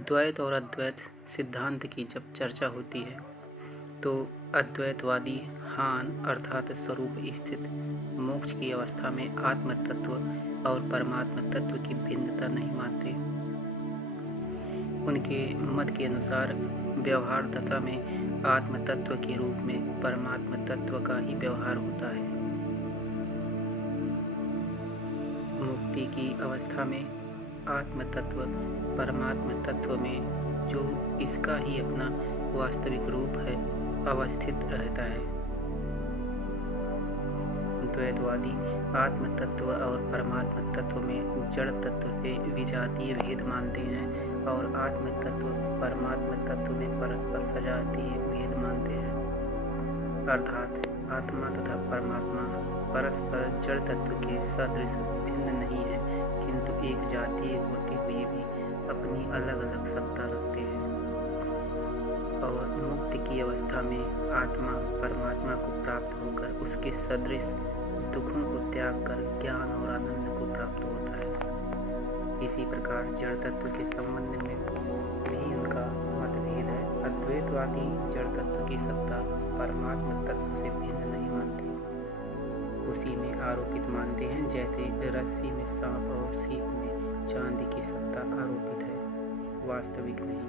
द्वैत और अद्वैत सिद्धांत की जब चर्चा होती है तो अद्वैतवादी हान अर्थात स्वरूप स्थित मोक्ष की अवस्था में आत्म तत्व और परमात्मा तत्व की भिन्नता नहीं मानते। उनके मत के अनुसार व्यवहार दशा में आत्म तत्व के रूप में परमात्मा तत्व का ही व्यवहार होता है। मुक्ति की अवस्था में आत्म तत्व परमात्मा तत्व में जो इसका ही अपना वास्तविक रूप है अवस्थित रहता है। द्वैतवादी आत्म तत्व और परमात्मा तत्व में जड़ तत्व से विजातीय भेद मानते हैं और आत्म तत्व परमात्मा तत्व में परस्पर सजातीय भेद मानते हैं। अर्थात आत्मा तथा परमात्मा परस्पर जड़ तत्व के सदृश भिन्न नहीं है, किंतु एक जातीय होते हुए भी अपनी अलग अलग सत्ता रखते हैं। और मुक्ति की अवस्था में आत्मा परमात्मा को प्राप्त होकर उसके सदृश दुखों को त्याग कर ज्ञान और आनंद को प्राप्त होता है। इसी प्रकार जड़ तत्व के संबंध में भी उनका मतभेद है। अद्वैतवादी जड़ तत्व की सत्ता परमात्मा तत्व से भिन्न नहीं मानते, उसी में आरोपित मानते हैं, जैसे रस्सी में सांप और सीप में चांदी की सत्ता आरोपित है, वास्तविक नहीं।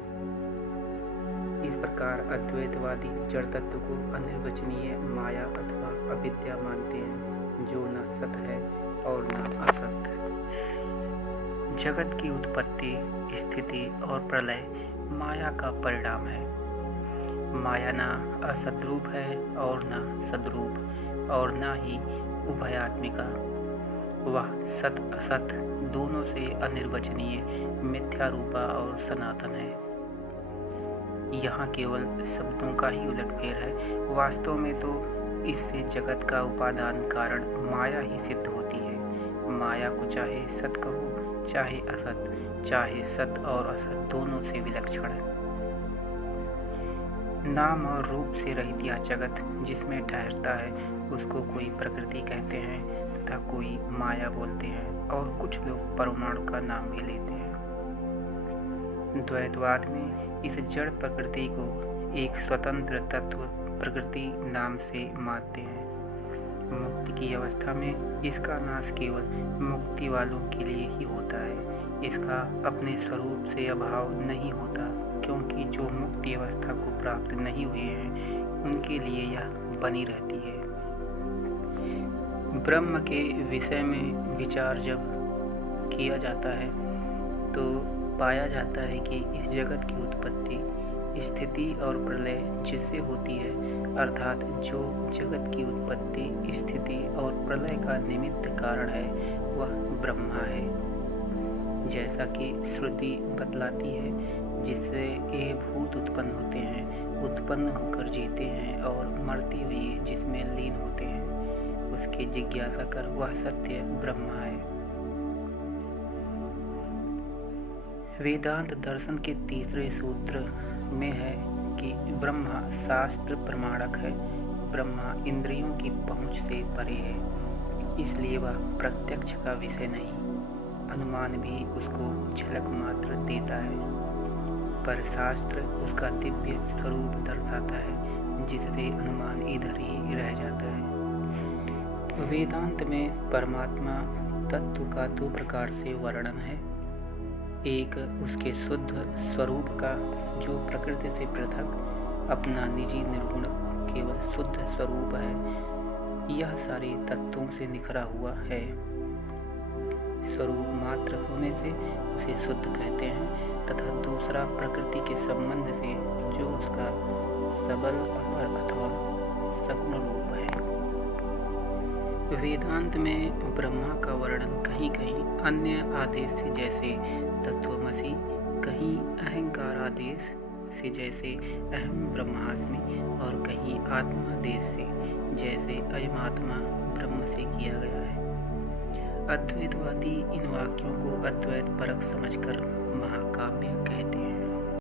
इस प्रकार अद्वैतवादी जड़ तत्व को अनिर्वचनीय माया अथवा अविद्या मानते हैं, जो न सत है और न असत है। जगत की उत्पत्ति, स्थिति और प्रलय माया का परिणाम है। माया न असद्रूप है और न सद्रूप और न ही उभयात्मिका। वह सत असत दोनों से अनिर्वचनीय मिथ्या रूपा और सनातन है। यहाँ केवल शब्दों का ही उलटफेर है। वास्तव में तो इससे जगत का उपादान कारण माया ही सिद्ध होती है। माया को चाहे सत कहो चाहे असत, चाहे सत और असत दोनों से विलक्षण है। नाम और रूप से रहित यह जगत जिसमें ठहरता है उसको कोई प्रकृति कहते हैं तथा कोई माया बोलते हैं, और कुछ लोग परमाणु का नाम भी लेते हैं। द्वैतवाद में इस जड़ प्रकृति को एक स्वतंत्र तत्व प्रकृति नाम से मानते हैं। मुक्ति की अवस्था में इसका नाश केवल मुक्ति वालों के लिए ही होता है। इसका अपने स्वरूप से अभाव नहीं होता, क्योंकि जो मुक्ति अवस्था को प्राप्त नहीं हुए हैं उनके लिए यह बनी रहती है। ब्रह्म के विषय में विचार जब किया जाता है तो पाया जाता है कि इस जगत की उत्पत्ति, स्थिति और प्रलय जिससे होती है, अर्थात जो जगत की उत्पत्ति, स्थिति और प्रलय का निमित्त कारण है वह ब्रह्मा है। जैसा कि श्रुति बतलाती है, जिससे ये भूत उत्पन्न होते हैं, उत्पन्न होकर जीते हैं और मरते हुए जिसमें लीन होते हैं, उसकी जिज्ञासा कर वह सत्य ब्रह्मा है। वेदांत दर्शन के तीसरे सूत्र में है कि ब्रह्मा शास्त्र प्रमाणक है। ब्रह्मा इंद्रियों की पहुंच से परे है, इसलिए वह प्रत्यक्ष का विषय नहीं। अनुमान भी उसको झलक मात्र देता है, पर शास्त्र उसका दिव्य स्वरूप दर्शाता है, जिससे अनुमान इधर ही रह जाता है। वेदांत में परमात्मा तत्व का दो प्रकार से वर्णन है। एक उसके शुद्ध स्वरूप का, जो प्रकृति से पृथक अपना निजी निर्गुण केवल शुद्ध स्वरूप है, यह सारे तत्वों से निखरा हुआ है। स्वरूप मात्र होने से उसे शुद्ध कहते हैं, तथा दूसरा प्रकृति के संबंध से, जो उसका सबल अपर अथवा सगुण रूप है। वेदांत में ब्रह्मा का वर्णन कहीं कहीं अन्य आदेश से, जैसे तत्वमसि, कहीं अहंकार आदेश से, जैसे अहम ब्रह्मास्मि, और कहीं आत्मादेश से, जैसे अयमात्मा ब्रह्म से किया गया है। अद्वैतवादी इन वाक्यों को अद्वैत परक समझकर महाकाव्य कहते हैं।